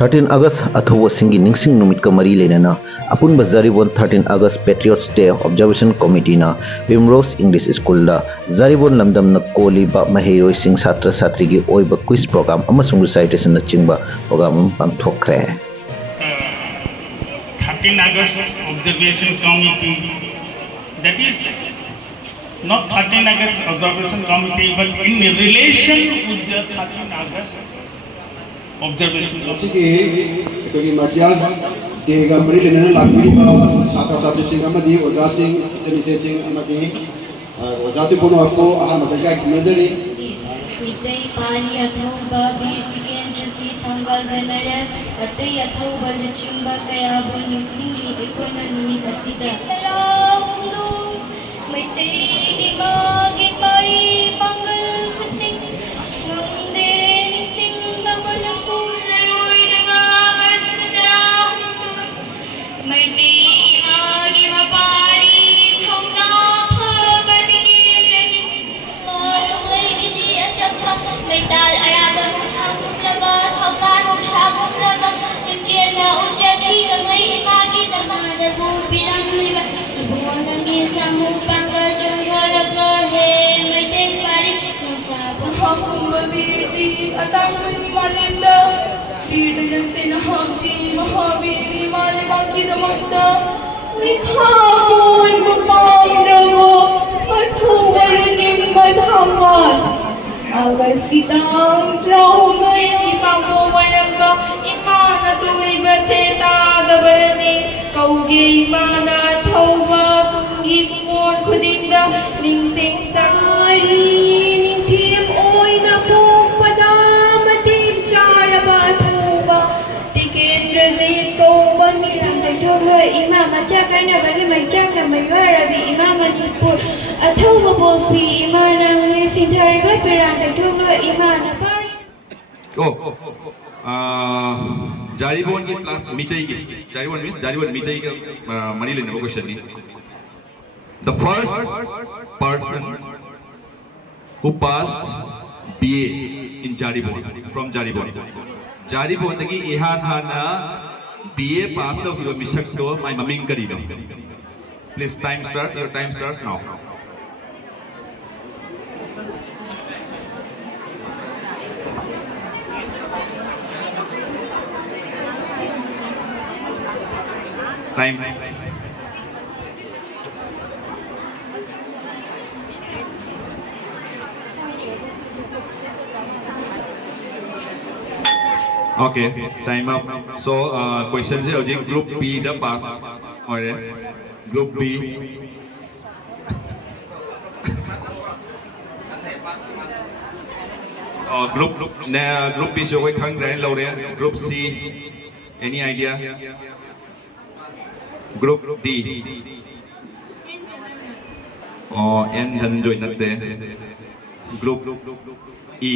13 August अथवा सिंगी निंगसिंग नुमित का मरी लेना अपुन जारीबोन 13 August Patriots Day Observation Committee na Primrose English School da जारीबोन लमदम न कोली बा महेरोय सिंह छात्र छात्री की ओइबा क्विज प्रोग्राम अमसुंग रिसाइटेशन न चिंगबा programme पांगथोखरे 13 August Observation Committee, that is not 13 August Observation Committee, but in relation with the 13 August Observation Committee. Sige, ito yung Matias, Dega Marili na nalagpili pa sa sabrising amadi, Ozasing, Semisesing amadi, Ozasing puno ako, matagay kinazari. Mitay pani athauba birtigen jasi thangal danara atay athauba luchimba kaya bol nislingi ekoina numit asida hello mitay imagi pari pangal kusing nunde nising babalapu laroy damagas nadarahuntur mitay imagi mapari thauna phabatigen jani malungai gidi achapha maital araba thamlaba thaukan ushabulaba injena ujaki kamai imagi damada bu piramliba ibonangi samu pangal jongharaka he maitai pari nasabu Hakumabiti atamani malinda Pidanante na hamti mahabiri malibaki damagda Nikhapon mapamramo Mathuwarajin madhangal Agas kitang traumay ipamuwalang ka Imana tuloy baseta dabalani Kauge imana thauba punggit mon kudinda Ningsing tari ningkim oy na pagpadamating charaba thuba Tikendra jit kauba mitang tagtogla imama chakay na bali magchak na may warabi imama nipur Athauba bopi imana ngui sinthari ba perang tagtogla imana pari जारीबोन की class मितई की जारीबोन मितई का money लेने को question नहीं the first person who passed BA in Jaribon from Jaribon Taqi इहान Hana BA pass लो फिर मिशक तो my maming करी लो please your time starts now time okay time up so question से होगी group B दा pass और group B group B जो कोई खंग रहे लोग रहे group C any idea Group D N join natte Group E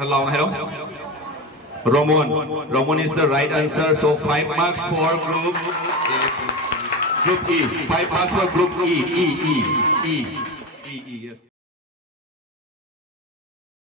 hello Roman is the right answer so 5 marks for group E 5 marks for group E yes